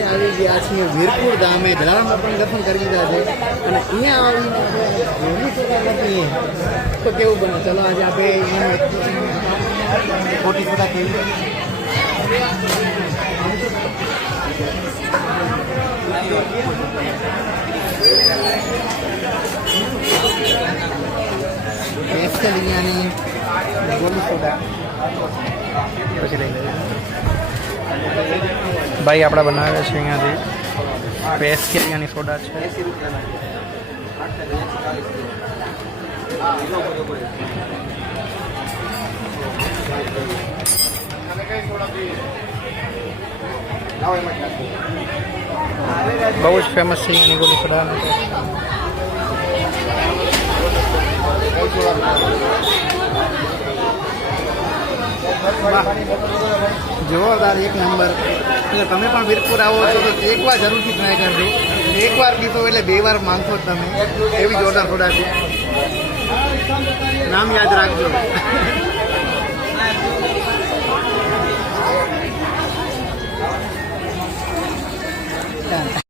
આવી ગયા છીએ વીરપુર ધામે જલારામ બાપાના દર્શન કરી લીધા છે અને અહીંયા આવીને ઘણી સોડા નથી તો કેવું બને. ચલો આજે આપણે ખોટી સોડા કેવી સ્પેશિયલ અહીંયાની ગોલી સોડા પછી લઈ લઈએ. ભાઈ આપણા બનાવે છે અહીંયાથી સ્પેશિયલ અહીંયાની સોડા છે. બહુ જ ફેમસ છે અહીંયાની ગોલી સોડા. જોરદાર એક નંબર. એટલે તમે પણ વીરપુર આવો છો તો એકવાર જરૂરથી ટ્રાય કરજો. એકવાર પીધો એટલે 2 વાર માંગશો જ તમે. એવી જોરદાર સોડા છે. નામ યાદ રાખજો.